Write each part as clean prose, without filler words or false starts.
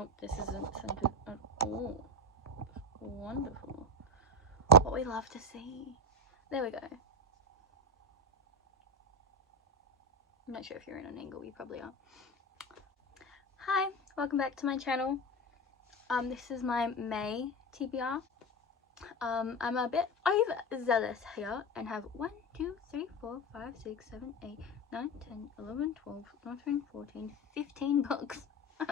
Oh, this isn't centered at all. Wonderful. What we love to see. There we go. I'm not sure if you're in an angle, you probably are. Hi, welcome back to my channel. This is my May TBR. I'm a bit overzealous here and have 1, 2, 3, 4, 5, 6, 7, 8, 9, 10, 11, 12, 13, 14, 15 books.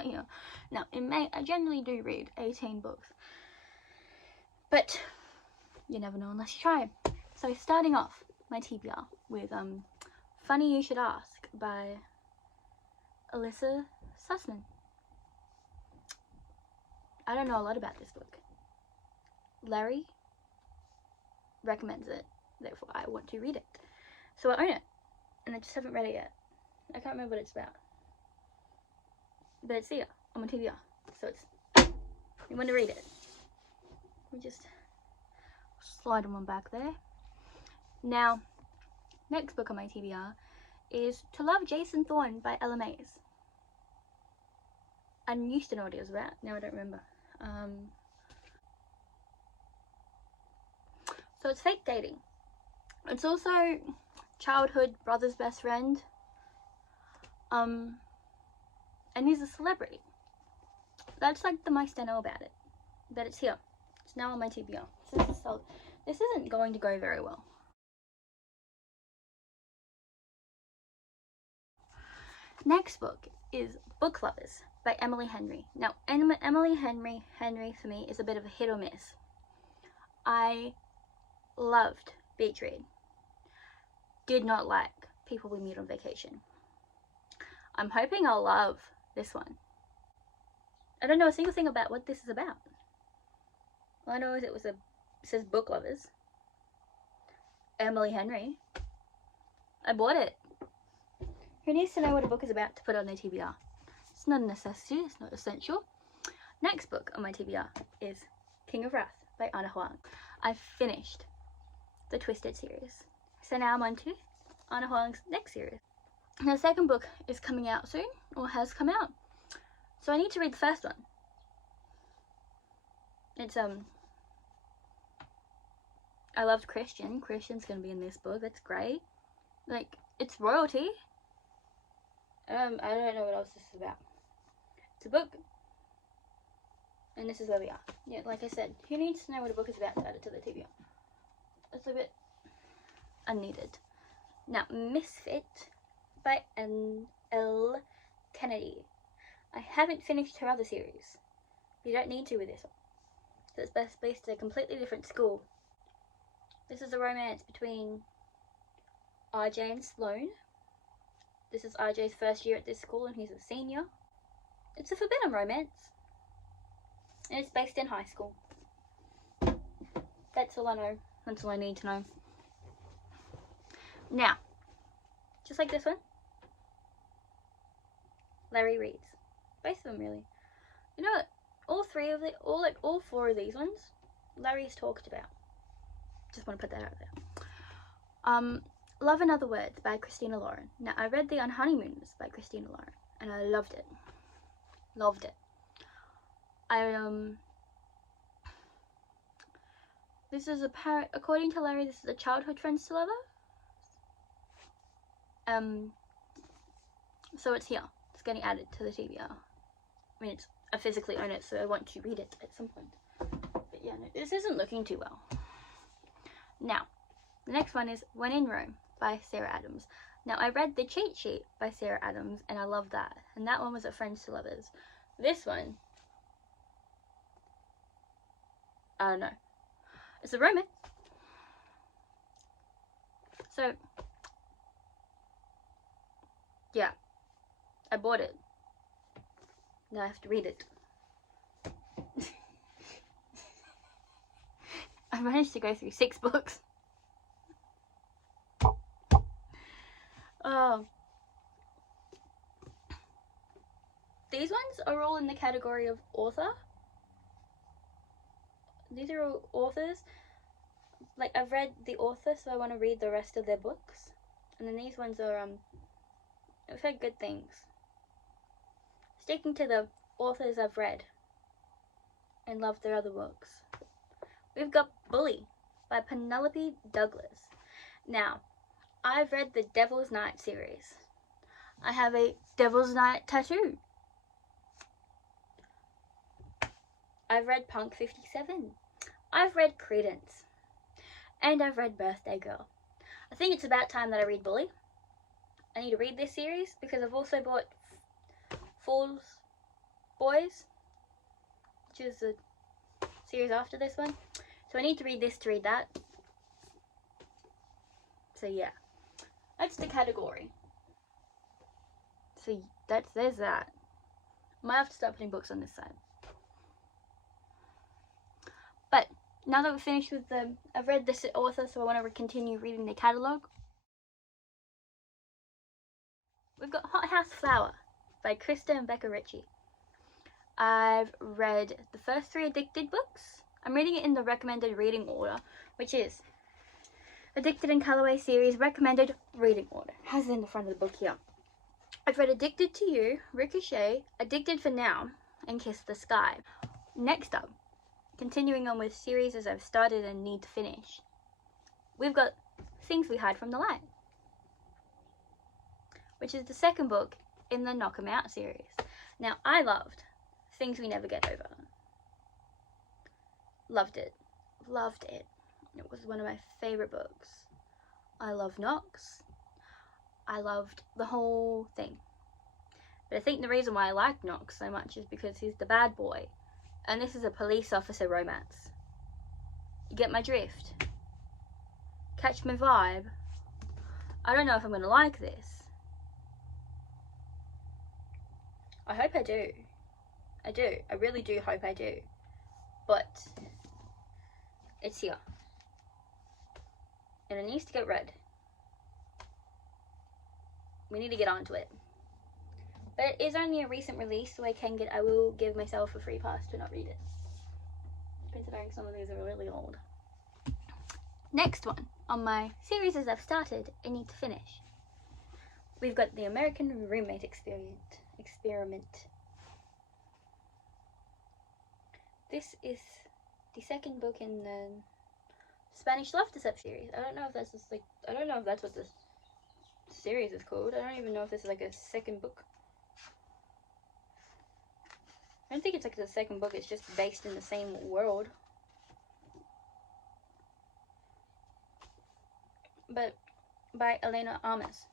Yeah. Now, in May, I generally do read 18 books. But you never know unless you try. So starting off my TBR with Funny You Should Ask by Alyssa Sussman. I don't know a lot about this book. Larry recommends it, therefore I want to read it. So I own it, and I just haven't read it yet. I can't remember what it's about. But it's here on my TBR, so it's, you want to read it. We just slide them on back there. Now, next book on my TBR is To Love Jason Thorne by Ella Mays. I used to know what it was about, now I don't remember. So it's fake dating. It's also childhood brother's best friend. And he's a celebrity. That's like the most I know about it. But it's here. It's now on my TBR. So this isn't going to go very well. Next book is Book Lovers by Emily Henry. Now, Emily Henry for me is a bit of a hit or miss. I loved Beach Read. Did not like People We Meet on Vacation. I'm hoping I'll love this one. I don't know a single thing about what this is about. All I know is it says Book Lovers. Emily Henry. I bought it. Who needs to know what a book is about to put on their TBR? It's not a necessity, it's not essential. Next book on my TBR is King of Wrath by Ana Huang. I finished the Twisted series. So now I'm on to Ana Huang's next series. Now the second book is coming out soon, or has come out. So I need to read the first one. It's I loved Christian. Christian's gonna be in this book, that's great. Like, it's royalty. I don't know what else this is about. It's a book. And this is where we are. Yeah, like I said, who needs to know what a book is about to add it to the TBR? It's a bit unneeded. Now, Misfit by L. Kennedy. I haven't finished her other series. You don't need to with this one. So it's based at a completely different school. This is a romance between RJ and Sloane. This is RJ's first year at this school and he's a senior. It's a forbidden romance. And it's based in high school. That's all I know. That's all I need to know. Now, just like this one, Larry reads. Both of them, really. You know what? All four of these ones, Larry's talked about. Just want to put that out there. Love and Other Words by Christina Lauren. Now, I read The Honeymooners by Christina Lauren, and I loved it. Loved it. This is according to Larry, this is a childhood friends to lover. So it's here. It's getting added to the TBR. I mean, I physically own it, so I want to read it at some point. But yeah, no, this isn't looking too well. Now, the next one is When in Rome by Sarah Adams. Now, I read The Cheat Sheet by Sarah Adams, and I loved that. And that one was a Friends to Lovers. This one, I don't know. It's a romance. So, yeah, I bought it. Now I have to read it. I managed to go through 6 books. Oh. These ones are all in the category of author. These are all authors. Like, I've read the author, so I want to read the rest of their books. And then these ones are, I've heard good things. Sticking to the authors I've read and loved their other books. We've got Bully by Penelope Douglas. Now, I've read the Devil's Night series. I have a Devil's Night tattoo. I've read Punk 57. I've read Credence. And I've read Birthday Girl. I think it's about time that I read Bully. I need to read this series because I've also bought Fool's Boys, which is the series after this one. So I need to read this to read that. So yeah, that's the category. So there's that. Might have to start putting books on this side. But now that we're finished with I've read this author, so I want to continue reading the catalogue. We've got Hot House Flower by Krista and Becca Ritchie. I've read the first 3 Addicted books. I'm reading it in the recommended reading order, which is Addicted and Callaway series recommended reading order. It has it in the front of the book here. I've read Addicted to You, Ricochet, Addicted for Now, and Kiss the Sky. Next up, continuing on with series as I've started and need to finish, we've got Things We Hide from the Light, which is the second book in the Knock 'Em Out series. Now, I loved Things We Never Get Over. Loved it. Loved it. It was one of my favourite books. I love Knox. I loved the whole thing. But I think the reason why I liked Knox so much is because he's the bad boy. And this is a police officer romance. You get my drift? Catch my vibe? I don't know if I'm going to like this. I hope I do. I do. I really do hope I do. But it's here. And it needs to get read. We need to get onto it. But it is only a recent release, so I will give myself a free pass to not read it. Considering some of these are really old. Next one on my series as I've started and need to finish. We've got The American Roommate Experiment. This is the second book in the Spanish Love Deception series. I don't know if that's just like, I don't know if that's what this series is called. I don't even know if this is like a second book. I don't think it's like the second book, it's just based in the same world. But by Elena Armas.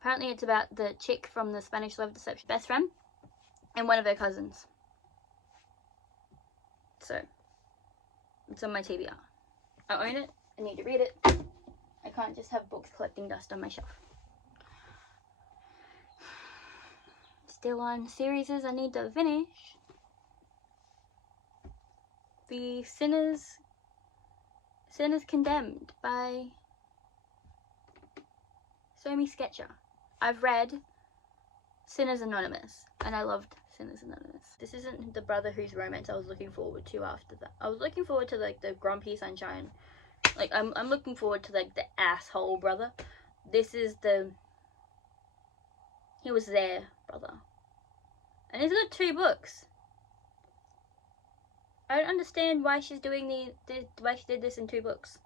Apparently it's about the chick from the Spanish Love Deception best friend and one of her cousins. So, it's on my TBR. I own it, I need to read it. I can't just have books collecting dust on my shelf. Still on series I need to finish. The Sinners Condemned by Somi Sketcher. I've read Sinners Anonymous and I loved Sinners Anonymous. This isn't the brother whose romance I was looking forward to after that. I was looking forward to like the Grumpy Sunshine. Like I'm looking forward to like the asshole brother. This is the he was their brother. And he's got 2 books. I don't understand why she's doing why she did this in 2 books.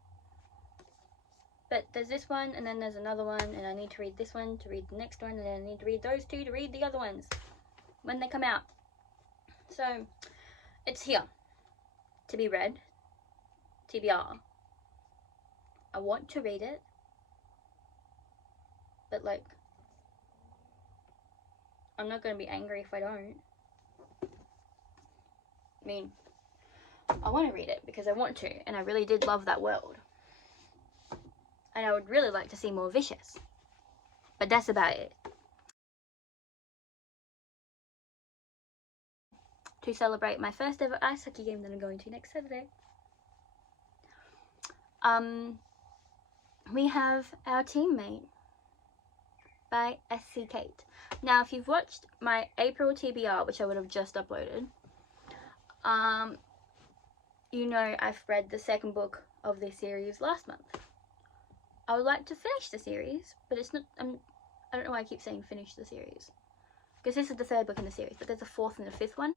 But there's this one, and then there's another one, and I need to read this one to read the next one, and then I need to read those 2 to read the other ones when they come out. So, it's here to be read. TBR. I want to read it, but like, I'm not going to be angry if I don't. I mean, I want to read it because I want to, and I really did love that world. And I would really like to see more Vicious. But that's about it. To celebrate my first ever ice hockey game that I'm going to next Saturday. We have Our Teammate by SC Kate. Now, if you've watched my April TBR, which I would have just uploaded, you know I've read the second book of this series last month. I would like to finish the series, but it's not, I don't know why I keep saying finish the series. because this is the 3rd book in the series, but there's a 4th and a 5th one.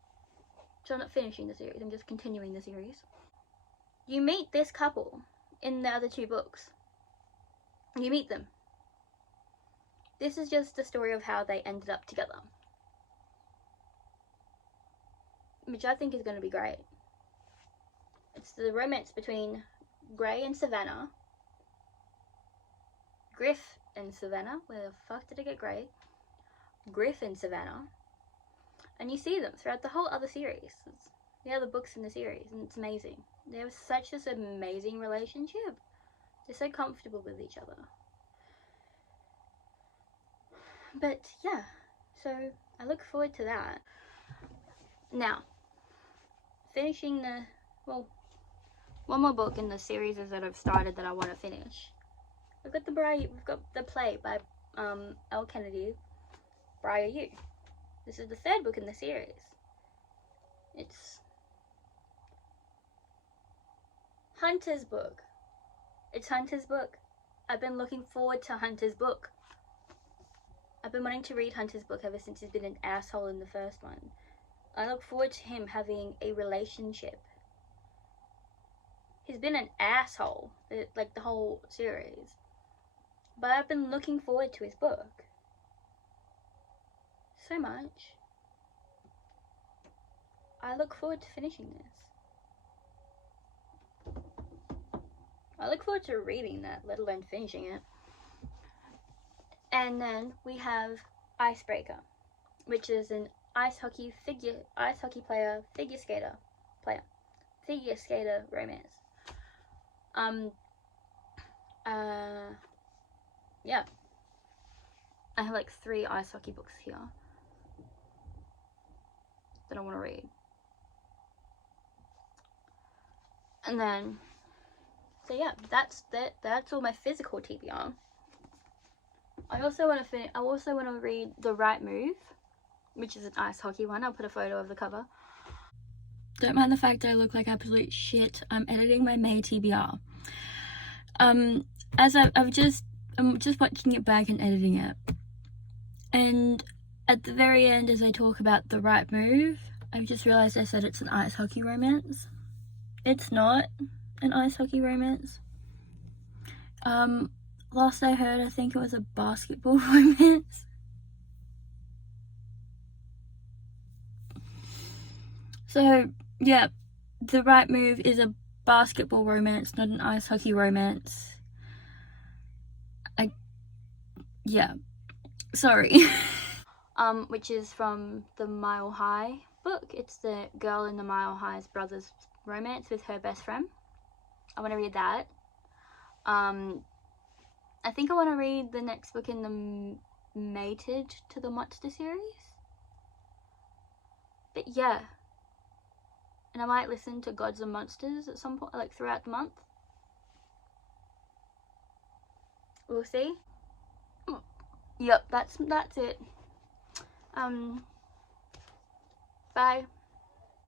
So I'm not finishing the series, I'm just continuing the series. You meet this couple in the other 2 books. You meet them. This is just the story of how they ended up together, which I think is going to be great. It's the romance between Gray and Savannah, Griff and Savannah. Where the fuck did I get Gray? Griff and Savannah. And you see them throughout the whole other series. It's the other books in the series, and it's amazing. They have such this amazing relationship. They're so comfortable with each other. But yeah, so I look forward to that. Now, finishing the, well, one more book in the series that I've started that I want to finish. We've got the play by L. Kennedy, Briar U. This is the 3rd book in the series. It's Hunter's book. It's Hunter's book. I've been looking forward to Hunter's book. I've been wanting to read Hunter's book ever since he's been an asshole in the 1st one. I look forward to him having a relationship. He's been an asshole, like the whole series. But I've been looking forward to his book so much. I look forward to finishing this. I look forward to reading that, let alone finishing it. And then we have Icebreaker, which is an ice hockey player, figure skater romance. Yeah. I have like 3 ice hockey books here that I want to read. And then, so yeah, that's all my physical TBR. I also want to read The Right Move, which is an ice hockey one. I'll put a photo of the cover. Don't mind the fact that I look like absolute shit. I'm editing my May TBR. As I'm just watching it back and editing it. And at the very end, as I talk about The Right Move, I've just realized I said it's an ice hockey romance. It's not an ice hockey romance. Last I heard, I think it was a basketball romance. So, yeah, The Right Move is a basketball romance, not an ice hockey romance. Yeah, sorry. Which is from the Mile High book. It's the girl in the Mile High's brother's romance with her best friend. I want to read that. I think I want to read the next book in the Mated to the Monster series. But yeah. And I might listen to Gods and Monsters at some point, like throughout the month. We'll see. Yep, that's it. Bye.